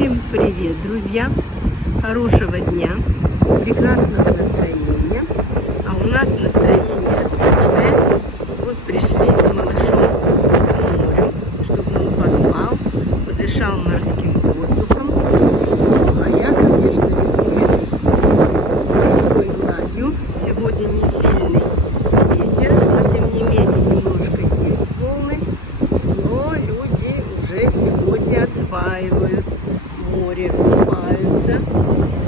Всем привет, друзья! Хорошего дня, прекрасного настроения. А у нас настроение отличное. Вот пришли с малышом к морю, чтобы он поспал, подышал морским воздухом. А я, конечно, любуюсь морской гладью. Сегодня не сильный ветер, но тем не менее немножко есть волны. Но люди уже сегодня осваивают море, купаются.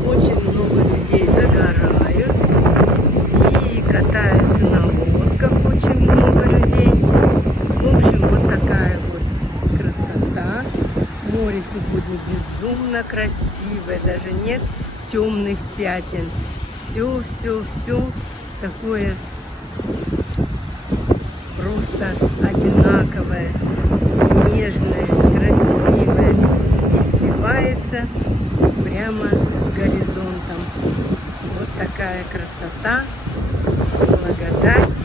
Очень много людей загорают и катаются на лодках. Очень много людей. В общем, вот такая вот красота. Море сегодня безумно красивое, даже нет темных пятен. Все такое просто одинаковое, нежное, красивое и сливается прямо с горизонтом. Вот такая красота, благодать.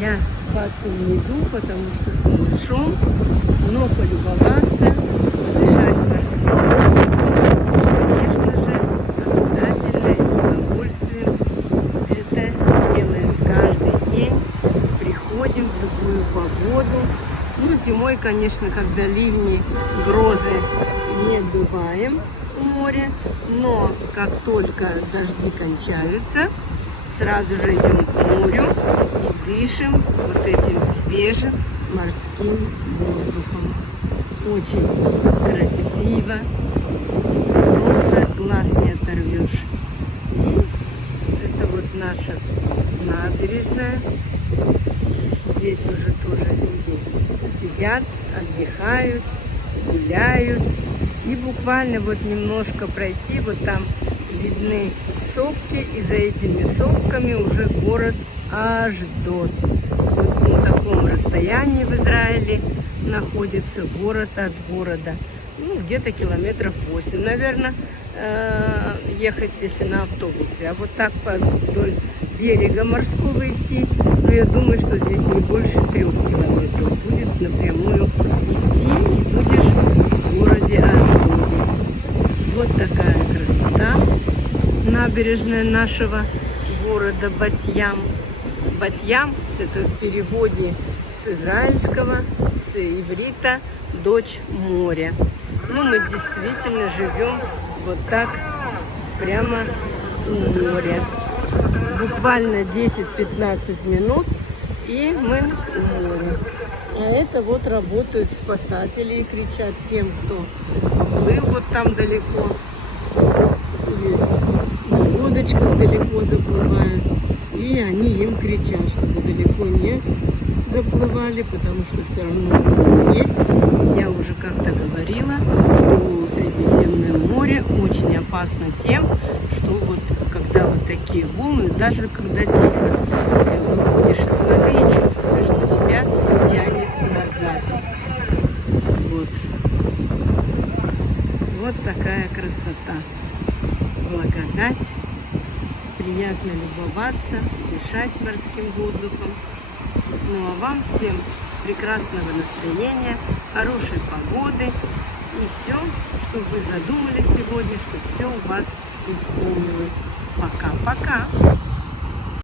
Я бацем не иду, потому что с малышом, но полюбоваться, подышать морским воздухом, конечно же, обязательно и с удовольствием это делаем каждый день. Приходим в любую погоду. Ну, зимой, конечно, когда ливни, грозы, не бываем у моря, но как только дожди кончаются, сразу же идем к морю и дышим вот этим свежим морским воздухом. Очень красиво, просто глаз не оторвешь. И это вот наша набережная. Здесь уже тоже люди сидят, отдыхают, гуляют. И буквально вот немножко пройти, вот там видны сопки, и за этими сопками уже город Ашдод. Вот на таком расстоянии в Израиле находится город от города. Ну, где-то километров 8, наверное, ехать, если на автобусе. А вот так вдоль берега морского идти, но я думаю, что здесь не больше 3 километров будет напрямую идти, и будешь в городе Ашдоде. Вот такая красота. Набережная нашего города Бат-Ям. Бат-Ям – это в переводе с израильского, с иврита «дочь моря». Ну, мы действительно живем вот так, прямо у моря. Буквально 10-15 минут, и мы у моря. А это вот работают спасатели и кричат тем, кто поплыл вот там далеко, или на лодочках далеко заплывают. И они им кричат, чтобы далеко не заплывали, потому что все равно есть. Я уже как-то говорила, что Средиземное море очень опасно тем, что вот когда вот такие волны, даже когда тихо выходишь из воды и чувствуешь, что тебя тянет назад. Вот такая красота. Благодать. Приятно любоваться, дышать морским воздухом. Ну а вам всем прекрасного настроения, хорошей погоды и все, что вы задумали сегодня, чтобы все у вас исполнилось. Пока-пока!